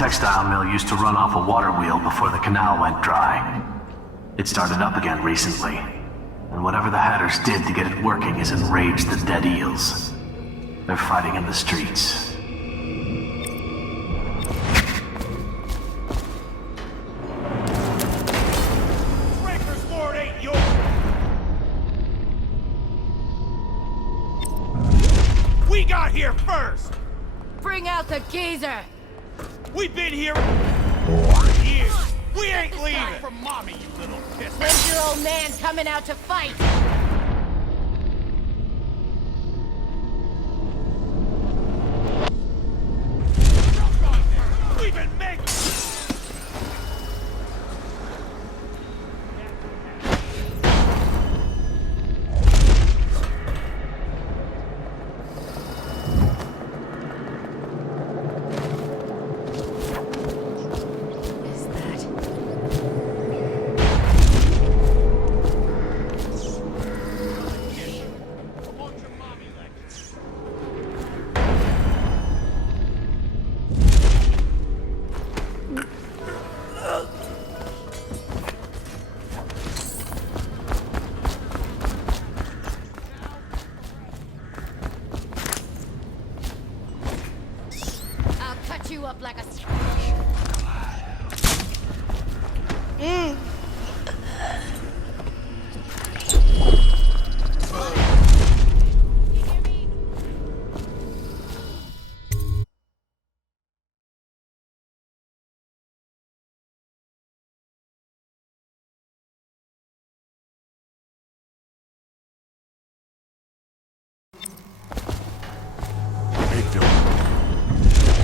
textile mill used to run off a water wheel before the canal went dry. It started up again recently, and whatever the Hatters did to get it working has enraged the dead eels. They're fighting in the streets. We got here first! Bring out the geezer! We've been here years! We ain't leaving! From mommy, you little piss! When's your old man coming out to fight? We've been making... You up like a...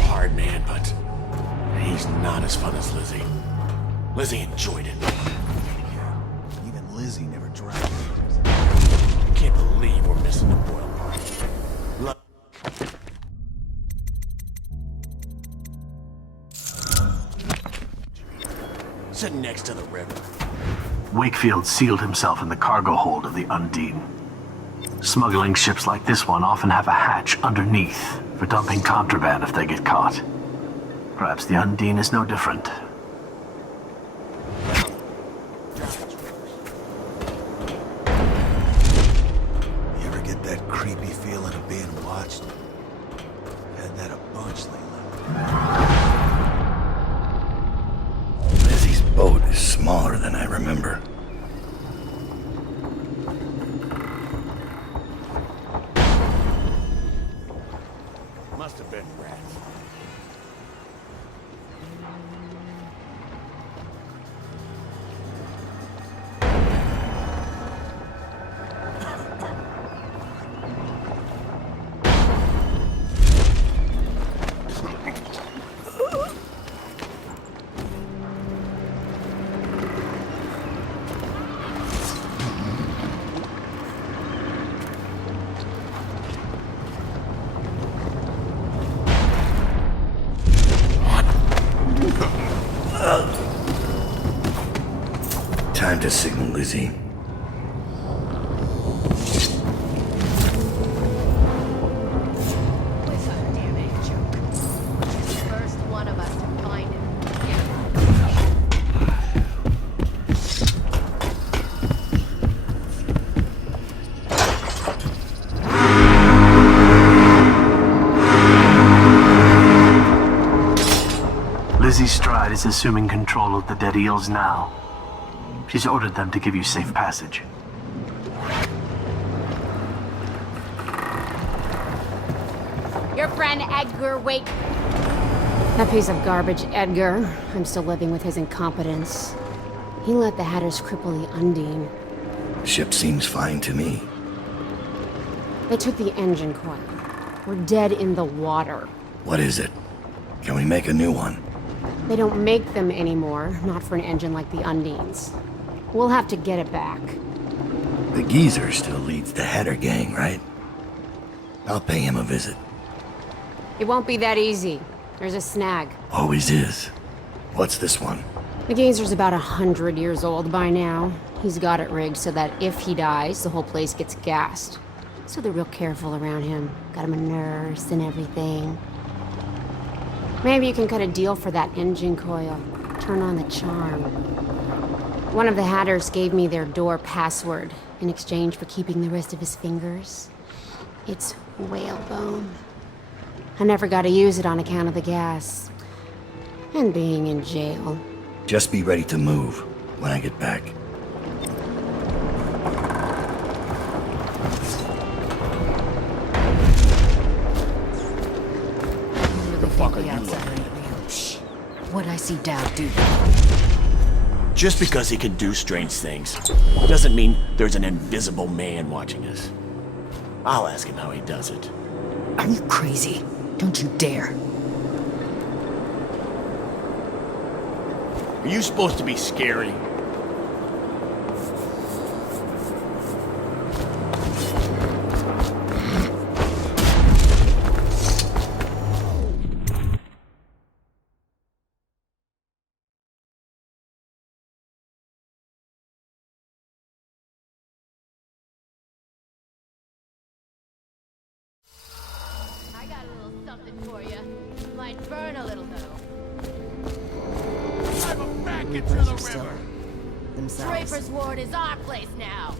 Hard man, but he's not as fun as Lizzie. Lizzie enjoyed it. Even Lizzie never drank. Can't believe we're missing the boil part. Sitting next to the river. Wakefield sealed himself in the cargo hold of the Undine. Smuggling ships like this one often have a hatch underneath for dumping contraband if they get caught. Perhaps the Undine is no different. You ever get that creepy feeling of being watched? Had that a bunch lately. Lizzie's boat is smaller than I remember. Must have been rats. Time to signal Lizzie. First one of us to find him. Lizzie Stride is assuming control of the dead eels now. She's ordered them to give you safe passage. Your friend Edgar Wake. That piece of garbage, Edgar. I'm still living with his incompetence. He let the Hatters cripple the Undine. Ship seems fine to me. They took the engine coil. We're dead in the water. What is it? Can we make a new one? They don't make them anymore, not for an engine like the Undine's. We'll have to get it back. The geezer still leads the Hatter gang, right? I'll pay him a visit. It won't be that easy. There's a snag. Always is. What's this one? The geezer's about 100 years old by now. He's got it rigged so that if he dies, the whole place gets gassed. So they're real careful around him. Got him a nurse and everything. Maybe you can cut a deal for that engine coil. Turn on the charm. One of the Hatters gave me their door password in exchange for keeping the rest of his fingers. It's whalebone. I never got to use it on account of the gas. And being in jail. Just be ready to move when I get back. What the fuck are you looking at? Shh. What'd I see Dad do? Just because he can do strange things doesn't mean there's an invisible man watching us. I'll ask him how he does it. Are you crazy? Don't you dare. Are you supposed to be scary? I got a little something for you. Might burn a little though. I'm back into Reapers the are still river. themselves. Draper's Ward is our place now.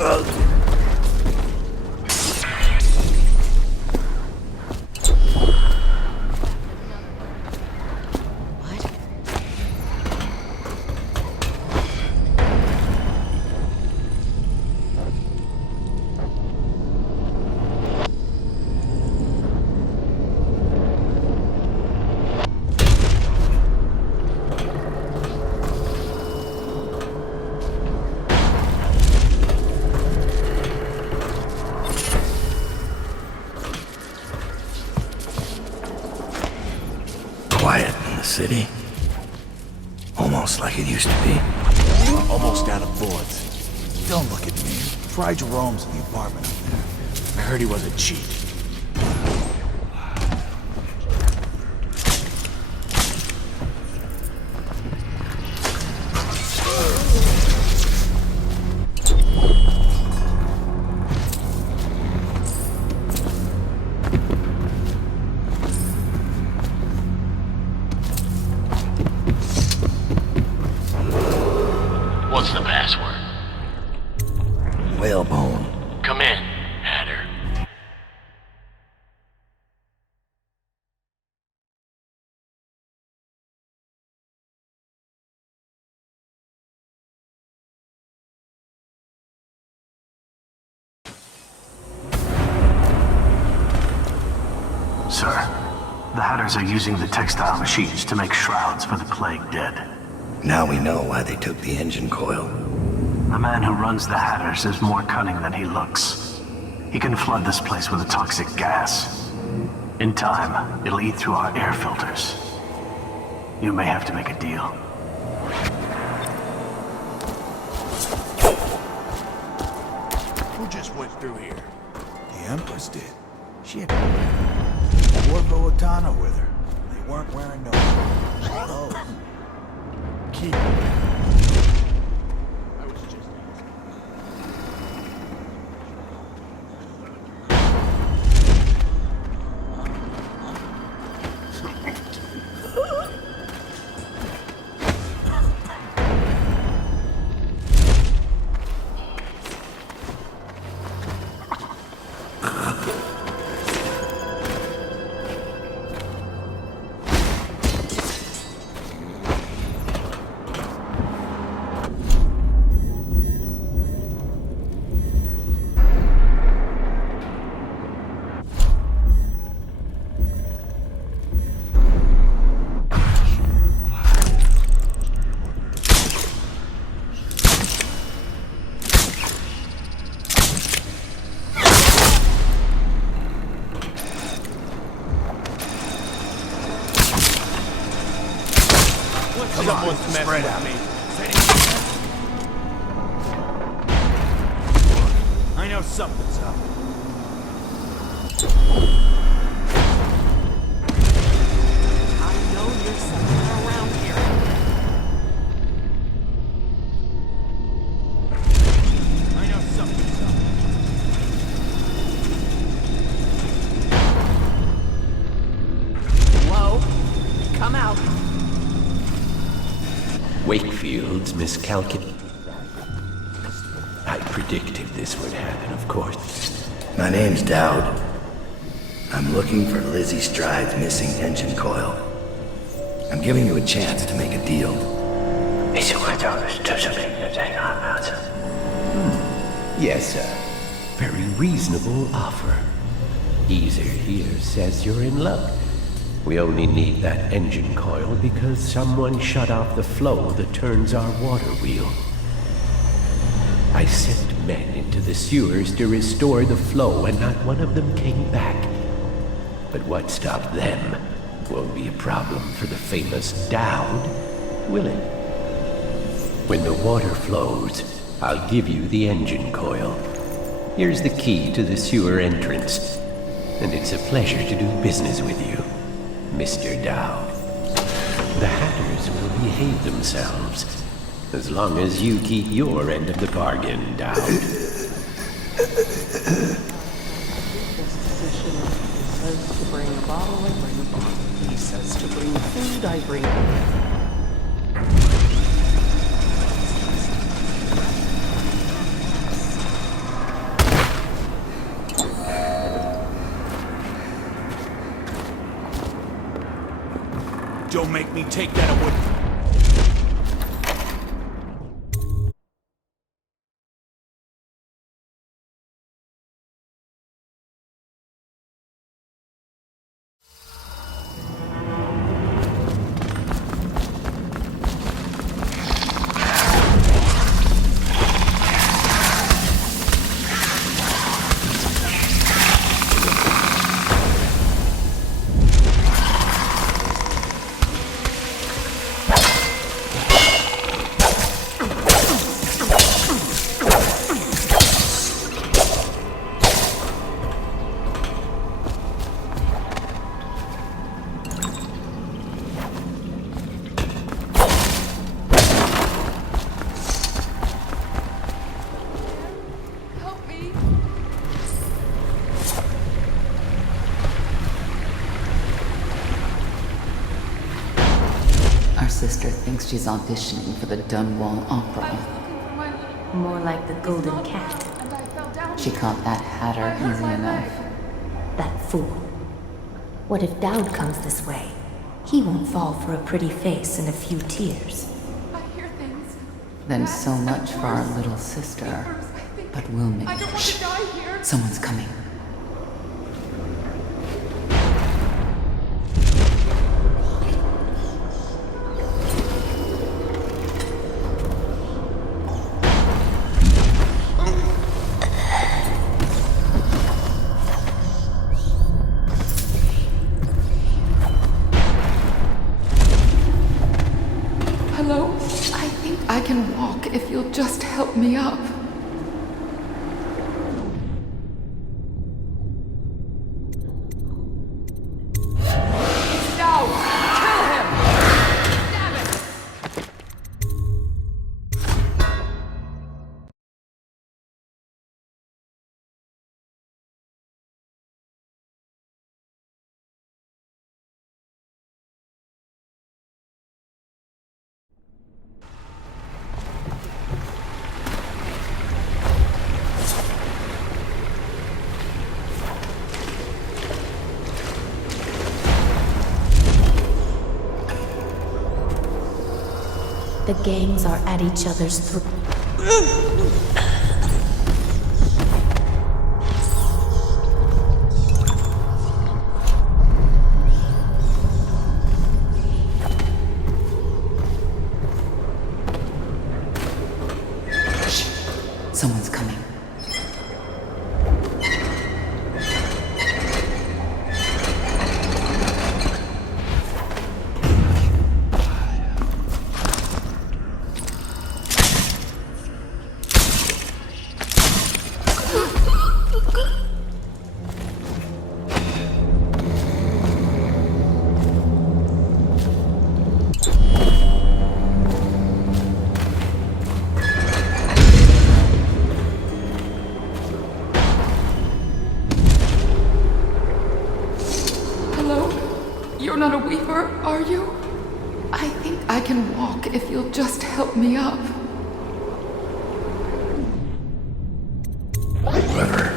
What? Quiet in the city. Almost like it used to be. Almost out of bullets. Don't look at me. Try Jerome's in the apartment up there. I heard he wasn't cheap. What's the password? Whalebone. Come in, Hatter. Sir, the Hatters are using the textile machines to make shrouds for the plague dead. Now we know why they took the engine coil. The man who runs the Hatters is more cunning than he looks. He can flood this place with a toxic gas. In time, it'll eat through our air filters. You may have to make a deal. Who just went through here? The Empress did. She had Warbo Otana with her. They weren't wearing no clothes. Keep. I was just asking. Come on, Someone's messing spread with out. me. I know something's up. I know there's something around here. I know something's up. Whoa. Come out. Wakefield's miscalculated. I predicted this would happen, of course. My name's Dowd. I'm looking for Lizzie Stride's missing engine coil. I'm giving you a chance to make a deal. Yes, sir. Very reasonable offer. Easer here says you're in luck. We only need that engine coil because someone shut off the flow that turns our water wheel. I sent men into the sewers to restore the flow, and not one of them came back. But what stopped them won't be a problem for the famous Dowd, will it? When the water flows, I'll give you the engine coil. Here's the key to the sewer entrance, and it's a pleasure to do business with you, Mr. Dowd. The Hatters will behave themselves, as long as you keep your end of the bargain, Dowd. This position, he says to bring a bottle, I bring a bottle. He says to bring food, I bring food. Don't make me take that away. Our sister thinks she's auditioning for the Dunwall Opera. More like the Golden Cat. She caught that hatter easy enough. That fool. What if Dowd comes this way? He won't fall for a pretty face and a few tears. Then so much for our little sister. But we'll make it. Shh. Someone's coming. Hello? I think I can walk if you'll just help me up. It's Dowd! Kill him! Damn it! The gangs are at each other's throats. Someone's coming. not a weaver, are you? I think I can walk if you'll just help me up. Clever.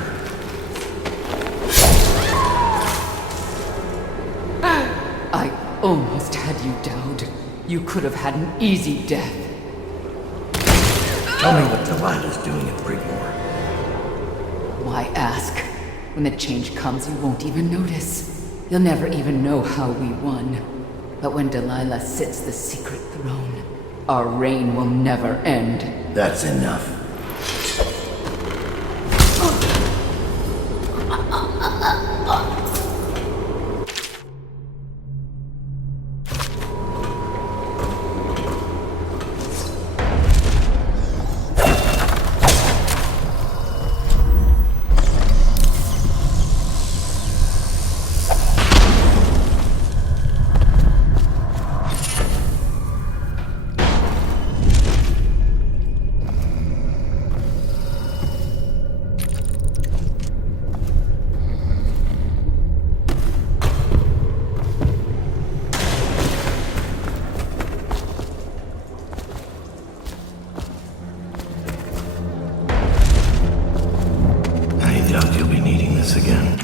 I almost had you, Dowd. You could have had an easy death. Tell me what Delilah's doing at Brigmore. Why ask? When the change comes, you won't even notice. You'll never even know how we won. But when Delilah sits the secret throne, our reign will never end. That's enough. I doubt you'll be needing this again.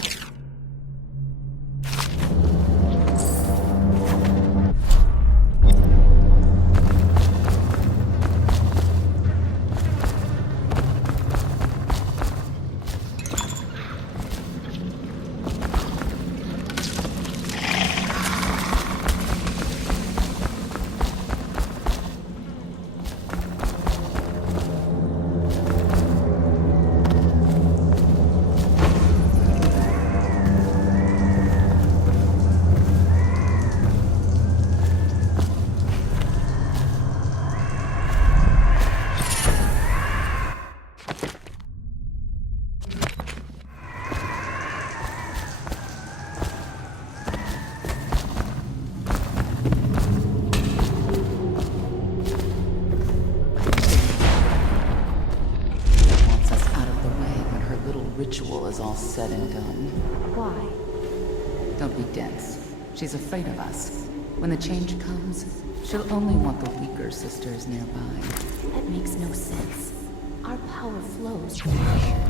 Ritual is all said and done. Why? Don't be dense. She's afraid of us. When the change comes, she'll only want the weaker sisters nearby. That makes no sense. Our power flows from here.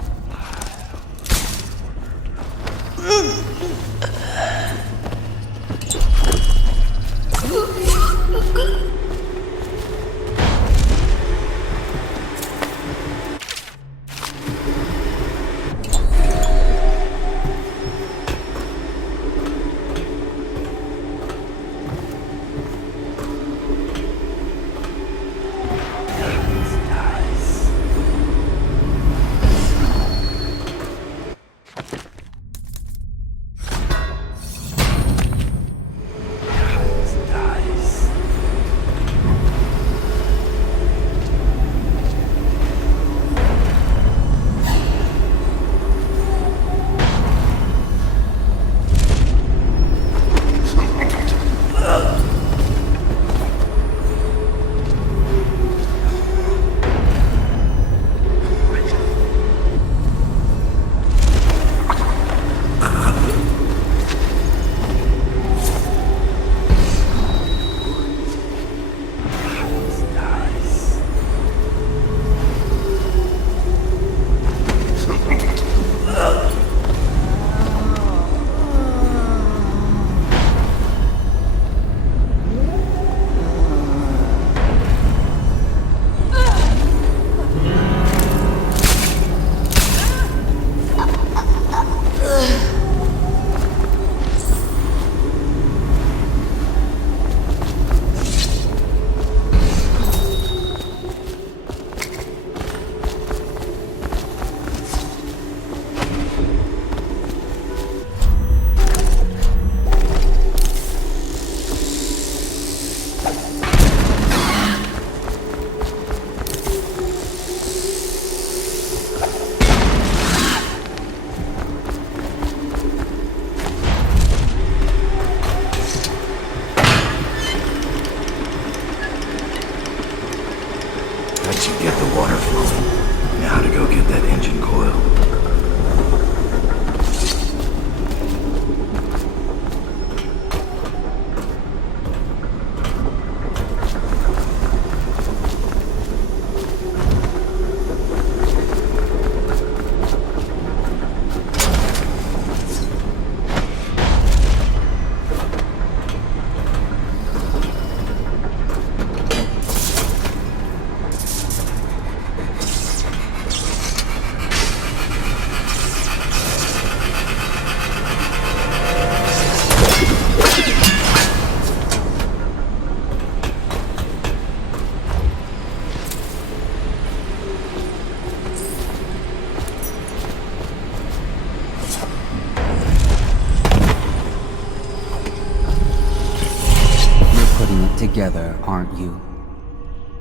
together, aren't you?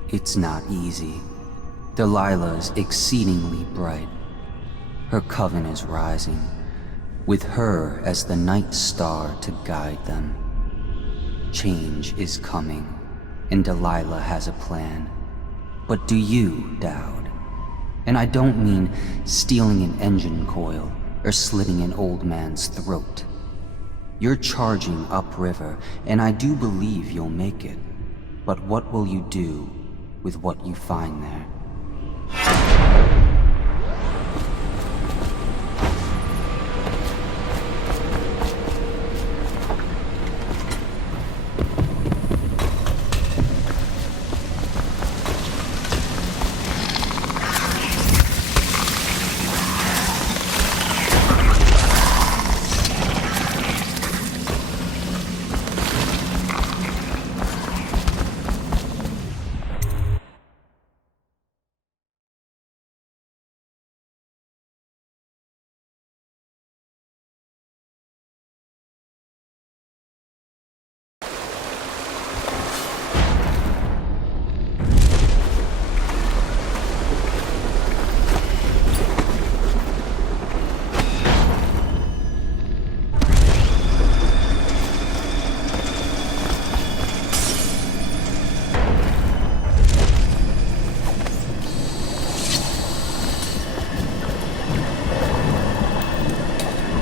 It's not easy. Delilah's exceedingly bright. Her coven is rising, with her as the night star to guide them. Change is coming, and Delilah has a plan. But do you, Dowd? And I don't mean stealing an engine coil or slitting an old man's throat. You're charging upriver, and I do believe you'll make it. But what will you do with what you find there?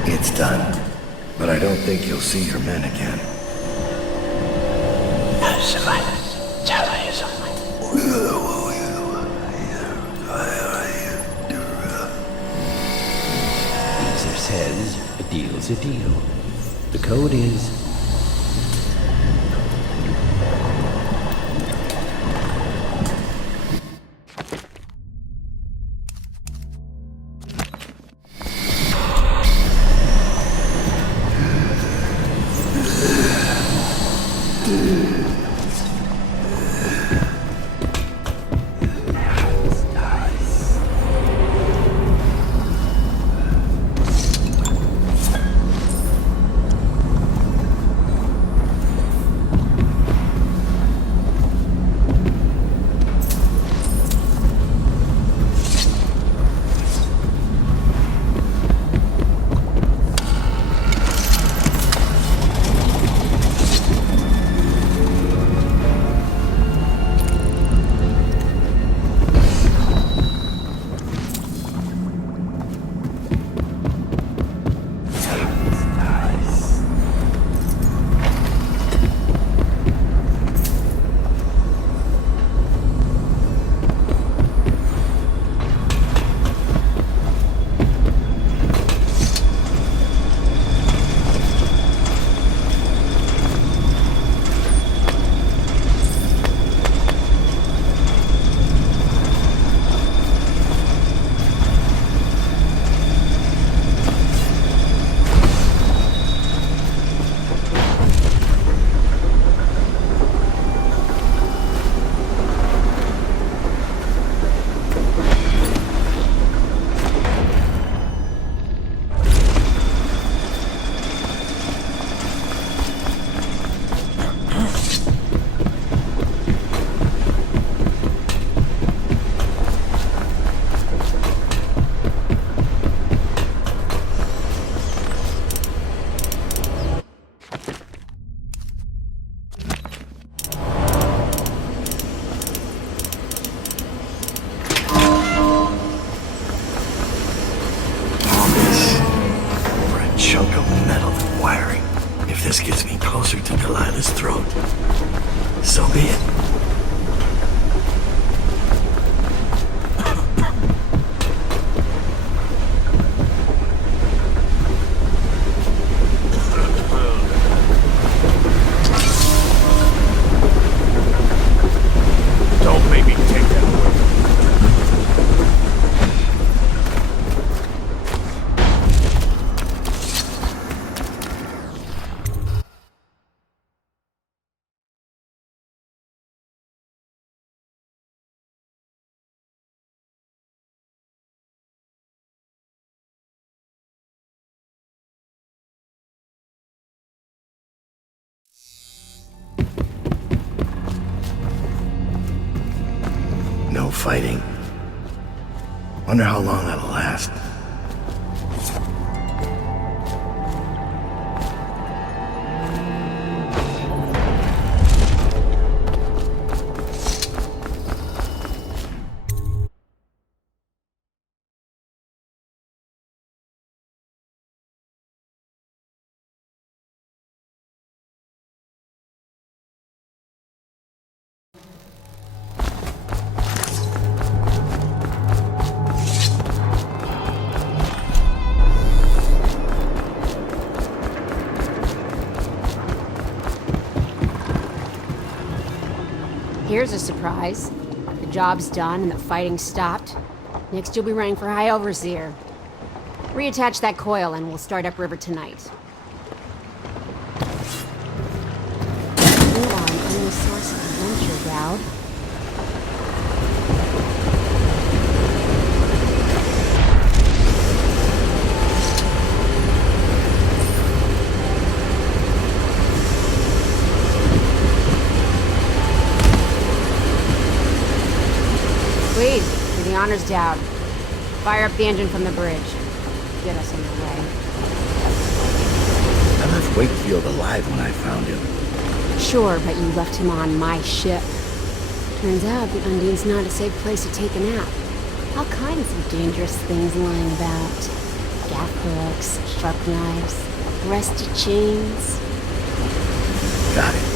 It's done, but I don't think you'll see your men again. Caesar says a deal's a deal. The code is this gets me closer to Delilah's throat, so be it. fighting. Wonder how long that'll last. Here's a surprise. The job's done and the fighting stopped. Next you'll be running for High Overseer. Reattach that coil and we'll start upriver tonight. You are an only source of adventure, Dowd. Please, for the honors, Dowd. Fire up the engine from the bridge. Get us on the way. I left Wakefield alive when I found him. Sure, but you left him on my ship. Turns out the Undine's not a safe place to take a nap. All kinds of dangerous things lying about. Gaff hooks, sharp knives, rusty chains. Got it.